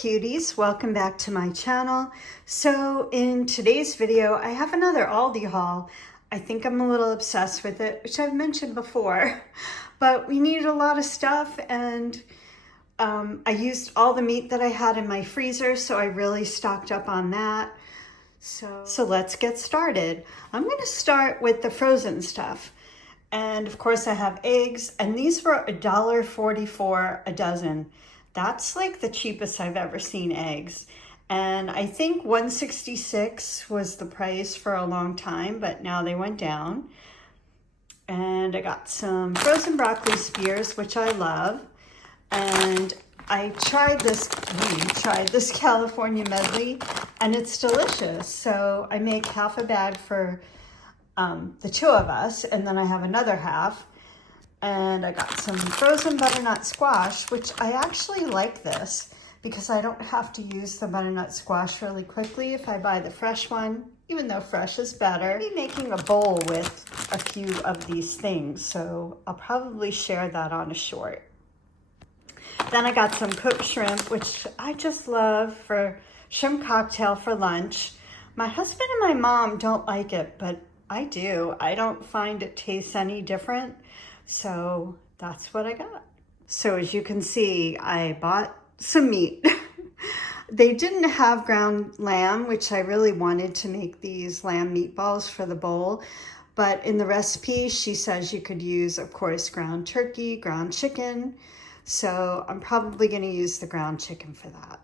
cuties, welcome back to my channel. So in today's video I have another Aldi haul. I think I'm a little obsessed with it, which I've mentioned before, but we needed a lot of stuff and I used all the meat that I had in my freezer, so I really stocked up on that. So let's get started. I'm going to start with the frozen stuff. And of course I have eggs, and these were $1.44 a dozen. That's like the cheapest I've ever seen eggs. And I think $1.66 was the price for a long time, but now they went down. And I got some frozen broccoli spears, which I love. And we tried this California medley, and it's delicious. So I make half a bag for the two of us, and then I have another half. And I got some frozen butternut squash, which I actually like this because I don't have to use the butternut squash really quickly if I buy the fresh one, even though fresh is better. I'll be making a bowl with a few of these things, so I'll probably share that on a short. Then I got some cooked shrimp, which I just love for shrimp cocktail for lunch. My husband and my mom don't like it, but I do. I don't find it tastes any different. So that's what I got. So as you can see, I bought some meat. They didn't have ground lamb, which I really wanted to make these lamb meatballs for the bowl. But in the recipe, she says you could use, of course, ground turkey, ground chicken. So I'm probably going to use the ground chicken for that.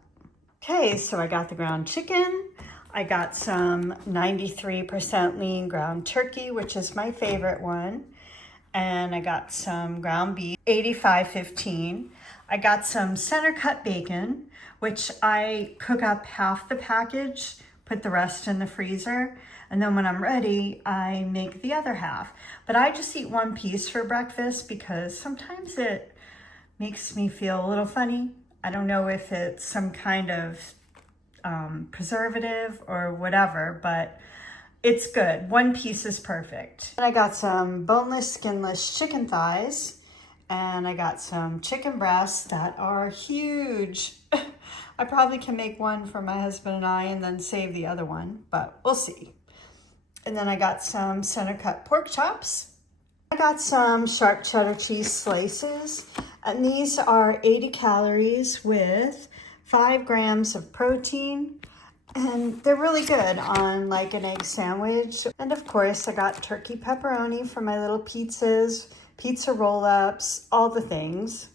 Okay, so I got the ground chicken. I got some 93% lean ground turkey, which is my favorite one. And I got some ground beef, 85/15. I got some center cut bacon, which I cook up half the package, put the rest in the freezer. And then when I'm ready, I make the other half. But I just eat one piece for breakfast because sometimes it makes me feel a little funny. I don't know if it's some kind of preservative or whatever, but it's good. One piece is perfect. And I got some boneless, skinless chicken thighs, and I got some chicken breasts that are huge. I probably can make one for my husband and I and then save the other one, but we'll see. And then I got some center cut pork chops. I got some sharp cheddar cheese slices, and these are 80 calories with 5 grams of protein. And they're really good on like an egg sandwich. And of course, I got turkey pepperoni for my little pizzas, pizza roll-ups, all the things.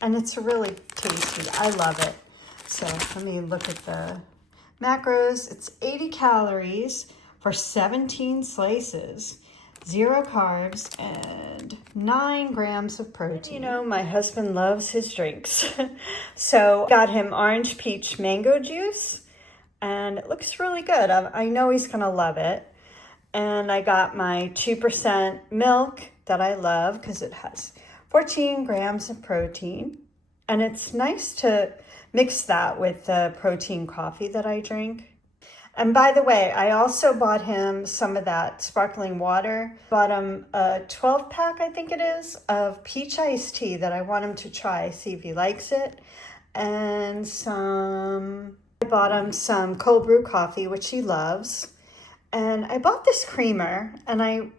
And it's really tasty. I love it. So let me look at the macros. It's 80 calories for 17 slices, 0 carbs, and 9 grams of protein. You know, my husband loves his drinks. So got him orange peach mango juice. And it looks really good. I know he's gonna love it. And I got my 2% milk that I love because it has 14 grams of protein. And it's nice to mix that with the protein coffee that I drink. And by the way, I also bought him some of that sparkling water. Bought him a 12-pack, I think it is, of peach iced tea that I want him to try, see if he likes it. And I bought him some cold brew coffee, which he loves. And I bought this creamer, and I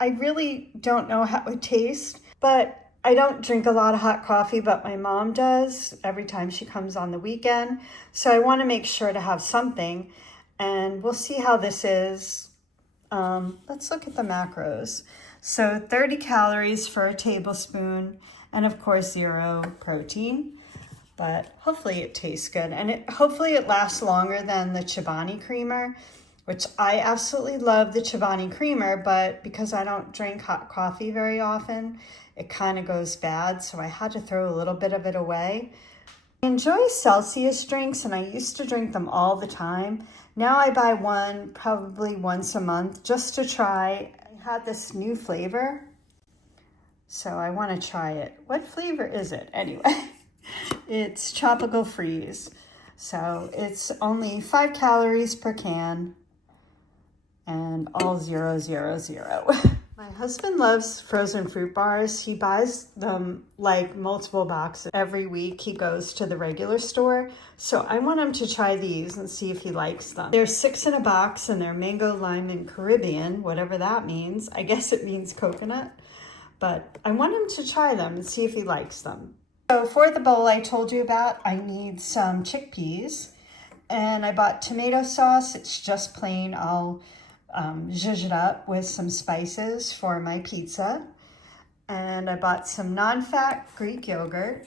really don't know how it tastes, but I don't drink a lot of hot coffee, but my mom does every time she comes on the weekend. So I want to make sure to have something, and we'll see how this is. Let's look at the macros. So 30 calories for a tablespoon, and of course 0 protein. But hopefully it tastes good, and hopefully it lasts longer than the Chobani creamer, which I absolutely love the Chobani creamer, but because I don't drink hot coffee very often, it kind of goes bad, so I had to throw a little bit of it away. I enjoy Celsius drinks, and I used to drink them all the time. Now I buy one probably once a month just to try. I had this new flavor, so I want to try it. What flavor is it anyway? It's Tropical Freeze. So it's only 5 calories per can and all 0, 0, 0. My husband loves frozen fruit bars. He buys them like multiple boxes every week. He goes to the regular store. So I want him to try these and see if he likes them. There's 6 in a box and they're mango, lime, and Caribbean, whatever that means. I guess it means coconut, but I want him to try them and see if he likes them. So for the bowl I told you about, I need some chickpeas and I bought tomato sauce. It's just plain. I'll zhuzh it up with some spices for my pizza. And I bought some non-fat Greek yogurt.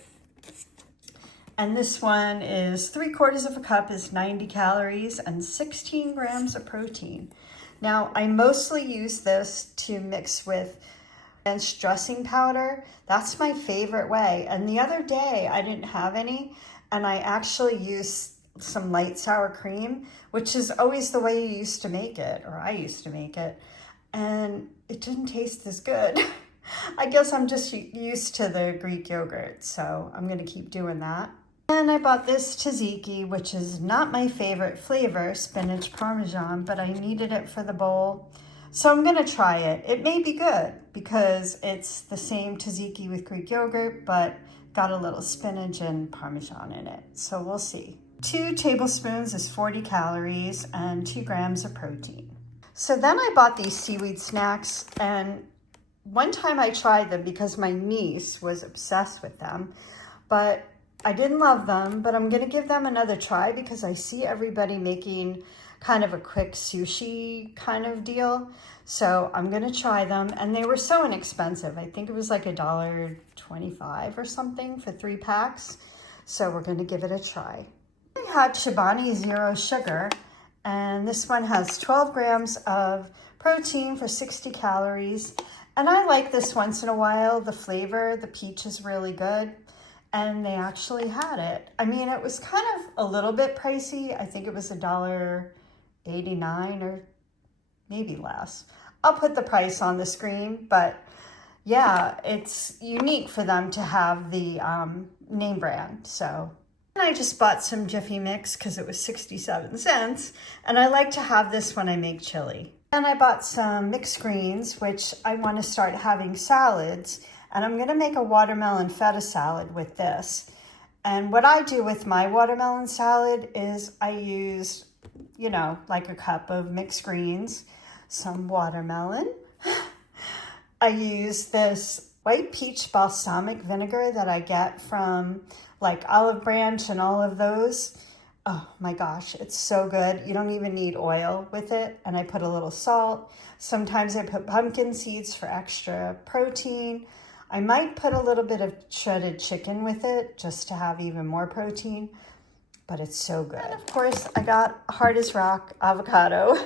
And this one is 3/4 cup is 90 calories and 16 grams of protein. Now, I mostly use this to mix with dressing powder. That's my favorite way. And the other day I didn't have any and I actually used some light sour cream, which is always the way you used to make it, or I used to make it, and it didn't taste as good. I guess I'm just used to the Greek yogurt, so I'm gonna keep doing that. And I bought this tzatziki, which is not my favorite flavor, spinach parmesan, but I needed it for the bowl. So I'm gonna try it. It may be good because it's the same tzatziki with Greek yogurt, but got a little spinach and parmesan in it. So we'll see. 2 tablespoons is 40 calories and 2 grams of protein. So then I bought these seaweed snacks, and one time I tried them because my niece was obsessed with them, but I didn't love them, but I'm gonna give them another try because I see everybody making kind of a quick sushi kind of deal. So I'm gonna try them, and they were so inexpensive. I think it was like $1.25 or something for 3 packs. So we're gonna give it a try. I had Chobani Zero Sugar, and this one has 12 grams of protein for 60 calories. And I like this once in a while. The flavor, the peach is really good, and they actually had it. I mean, it was kind of a little bit pricey. I think it was $1.89 or maybe less. I'll put the price on the screen, but yeah, it's unique for them to have the name brand, so. I just bought some Jiffy Mix because it was 67 cents, and I like to have this when I make chili. And I bought some mixed greens, which I want to start having salads, and I'm going to make a watermelon feta salad with this. And what I do with my watermelon salad is I use, you know, like a cup of mixed greens, some watermelon. I use this white peach balsamic vinegar that I get from like Olive Branch and all of those. Oh my gosh, it's so good. You don't even need oil with it. And I put a little salt. Sometimes I put pumpkin seeds for extra protein. I might put a little bit of shredded chicken with it just to have even more protein, but it's so good. And of course, I got hard as rock avocado.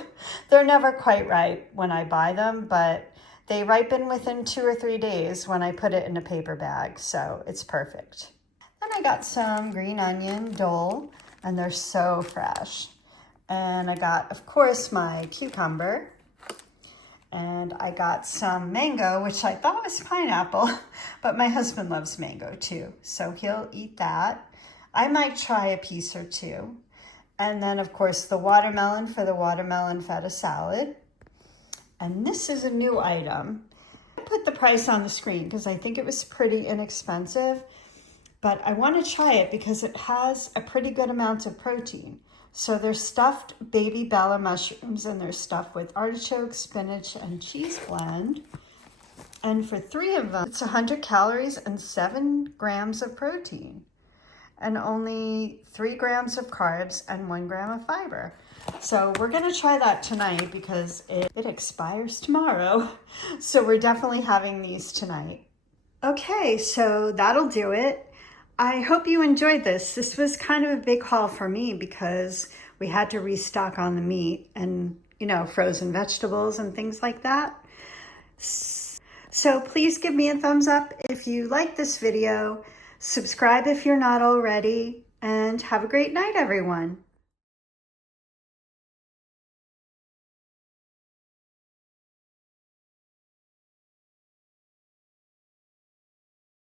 They're never quite ripe when I buy them, but they ripen within 2 or 3 days when I put it in a paper bag, so it's perfect. Then I got some green onion dole, and they're so fresh. And I got, of course, my cucumber. And I got some mango, which I thought was pineapple, but my husband loves mango too, so he'll eat that. I might try a piece or 2. And then, of course, the watermelon for the watermelon feta salad. And this is a new item. I put the price on the screen because I think it was pretty inexpensive, but I want to try it because it has a pretty good amount of protein. So they're stuffed baby Bella mushrooms, and they're stuffed with artichoke, spinach, and cheese blend. And for 3 of them, it's 100 calories and 7 grams of protein, and only 3 grams of carbs and 1 gram of fiber. So we're gonna try that tonight because it expires tomorrow. So we're definitely having these tonight. Okay, so that'll do it. I hope you enjoyed this. This was kind of a big haul for me because we had to restock on the meat and, you know, frozen vegetables and things like that. So please give me a thumbs up if you like this video, subscribe if you're not already, and have a great night, everyone.